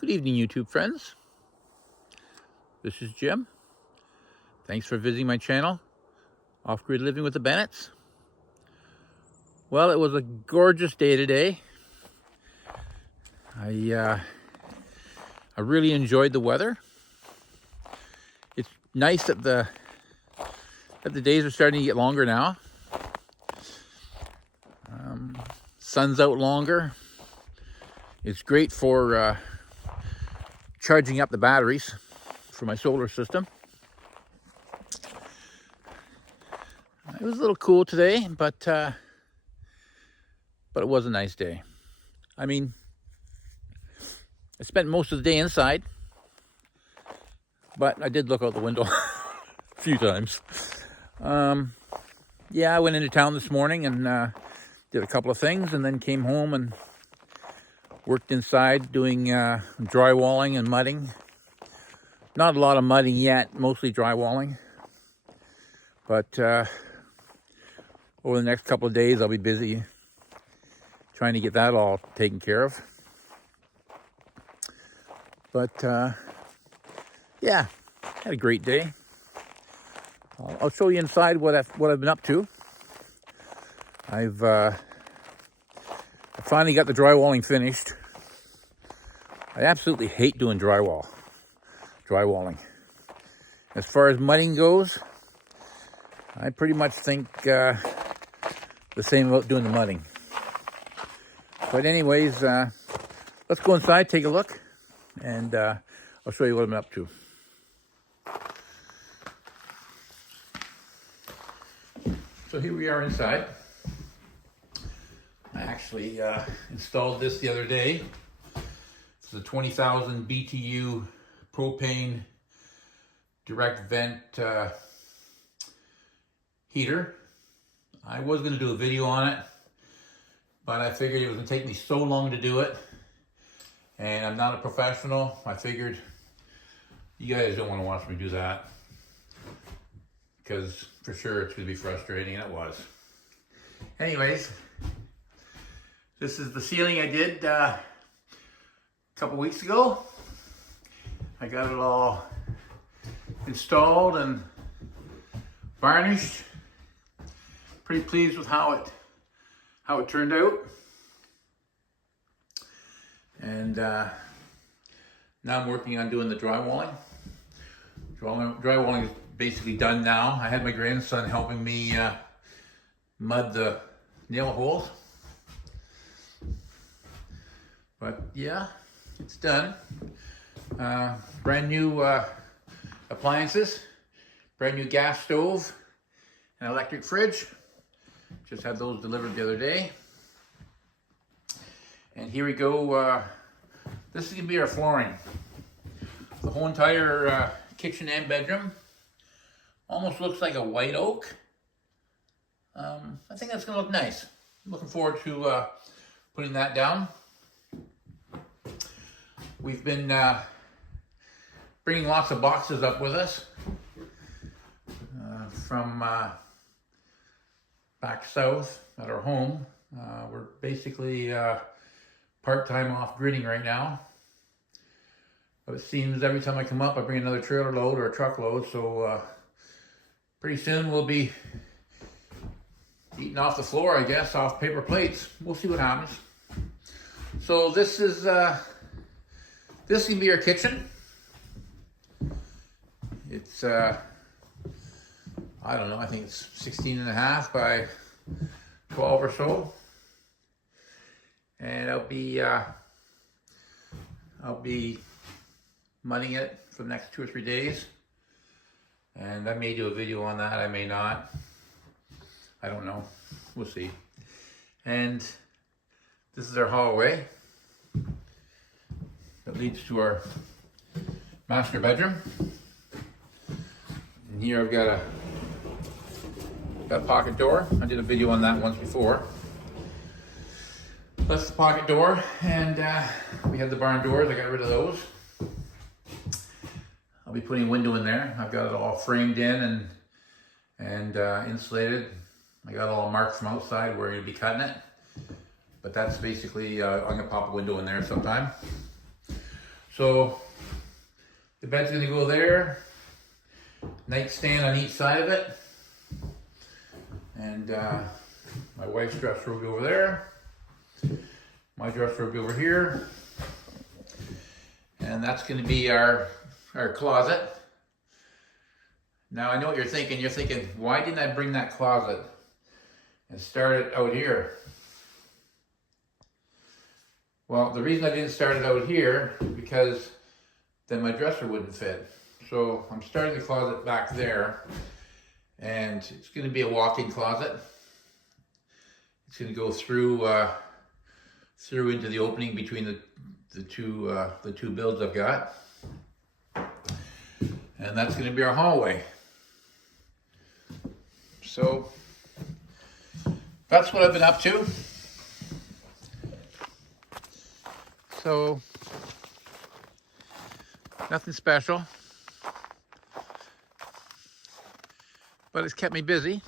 Good evening, YouTube friends. This is Jim. Thanks for visiting my channel, Off-Grid Living with the Bennetts. Well, it was a gorgeous day today. I really enjoyed the weather. It's nice that the days are starting to get longer now. Sun's out longer. It's great for charging up the batteries for my solar system. It was a little cool today, but it was a nice day. I mean, I spent most of the day inside, but I did look out the window a few times. Yeah, I went into town this morning and did a couple of things, and then came home and worked inside doing drywalling and mudding. Not a lot of mudding yet, mostly drywalling. But over the next couple of days, I'll be busy trying to get that all taken care of. But yeah, had a great day. I'll show you inside what I've been up to. I finally got the drywalling finished. I absolutely hate doing drywalling. As far as mudding goes, I pretty much think the same about doing the mudding. But anyways, let's go inside, take a look, and I'll show you what I'm up to. So here we are inside. I actually installed this the other day. It's a 20,000 BTU propane direct vent heater. I was going to do a video on it, but I figured it was going to take me so long to do it, and I'm not a professional. I figured you guys don't want to watch me do that, because for sure it's going to be frustrating, and it was. Anyways, this is the ceiling I did a couple weeks ago. I got it all installed and varnished. Pretty pleased with how it turned out. And now I'm working on doing the drywalling. Drywalling is basically done now. I had my grandson helping me mud the nail holes. But yeah, it's done. Brand new appliances, brand new gas stove, and electric fridge. Just had those delivered the other day. And here we go. This is gonna be our flooring. The whole entire kitchen and bedroom almost looks like a white oak. I think that's gonna look nice. I'm looking forward to putting that down. We've been bringing lots of boxes up with us from back south at our home. We're basically part-time off-gridding right now. But it seems every time I come up, I bring another trailer load or a truckload. So pretty soon we'll be eating off the floor, I guess, off paper plates. We'll see what happens. So this can be our kitchen. It's, I don't know, I think it's 16.5 by 12 or so. And I'll be mudding it for the next 2 or 3 days. And I may do a video on that, I may not. I don't know, we'll see. And this is our hallway that leads to our master bedroom. And here I've got a pocket door. I did a video on that once before. That's the pocket door, and we have the barn doors. I got rid of those. I'll be putting a window in there. I've got it all framed in and insulated. I got all marked from outside where I'm gonna be cutting it. But that's basically, I'm gonna pop a window in there sometime. So the bed's gonna go there, nightstand on each side of it, and my wife's dresser will be over there, my dresser will be over here, and that's gonna be our closet. Now I know what you're thinking. You're thinking, why didn't I bring that closet and start it out here? Well, the reason I didn't start it out here is because then my dresser wouldn't fit. So I'm starting the closet back there, and it's going to be a walk-in closet. It's going to go through into the opening between the two builds I've got, and that's going to be our hallway. So that's what I've been up to. So nothing special, but it's kept me busy.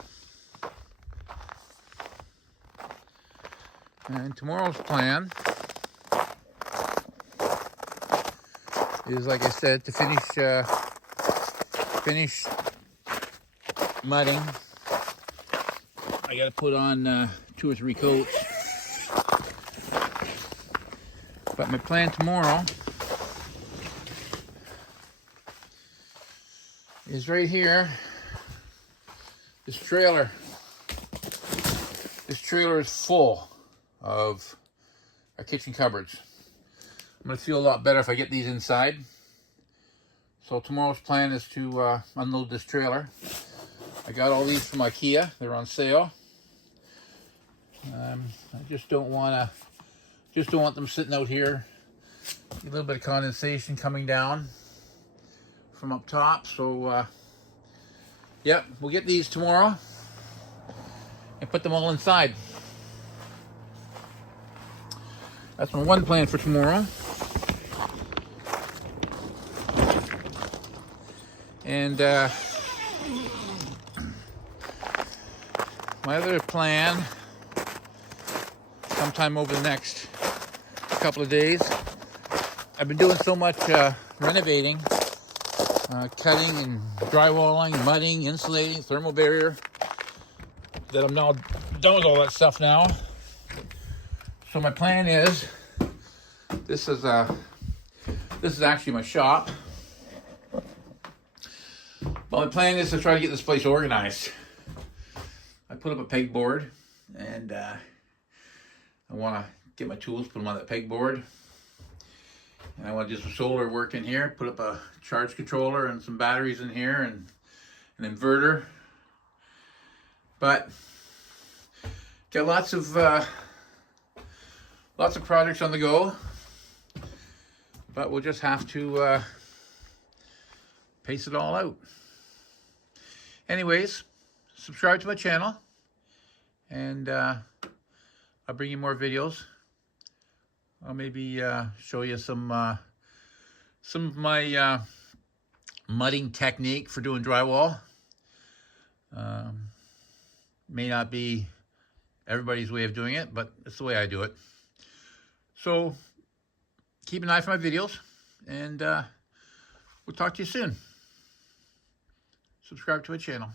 And tomorrow's plan is, like I said, to finish mudding. I got to put on 2 or 3 coats. But my plan tomorrow is right here. This trailer is full of our kitchen cupboards. I'm going to feel a lot better if I get these inside. So tomorrow's plan is to unload this trailer. I got all these from IKEA. They're on sale. I just don't want them sitting out here. A little bit of condensation coming down from up top. So yeah, we'll get these tomorrow and put them all inside. That's my one plan for tomorrow. And my other plan, sometime over the next couple of days, I've been doing so much renovating, cutting and drywalling, mudding, insulating, thermal barrier, that I'm now done with all that stuff now. So my plan is, this is actually my shop. But my plan is to try to get this place organized. I put up a pegboard, and I want to get my tools, put them on that pegboard. And I want to do some solar work in here, put up a charge controller and some batteries in here, and an inverter. But got lots of projects on the go. But we'll just have to pace it all out. Anyways, subscribe to my channel, and I'll bring you more videos. I'll maybe show you some of my mudding technique for doing drywall. May not be everybody's way of doing it, but it's the way I do it. So keep an eye for my videos, and we'll talk to you soon. Subscribe to my channel.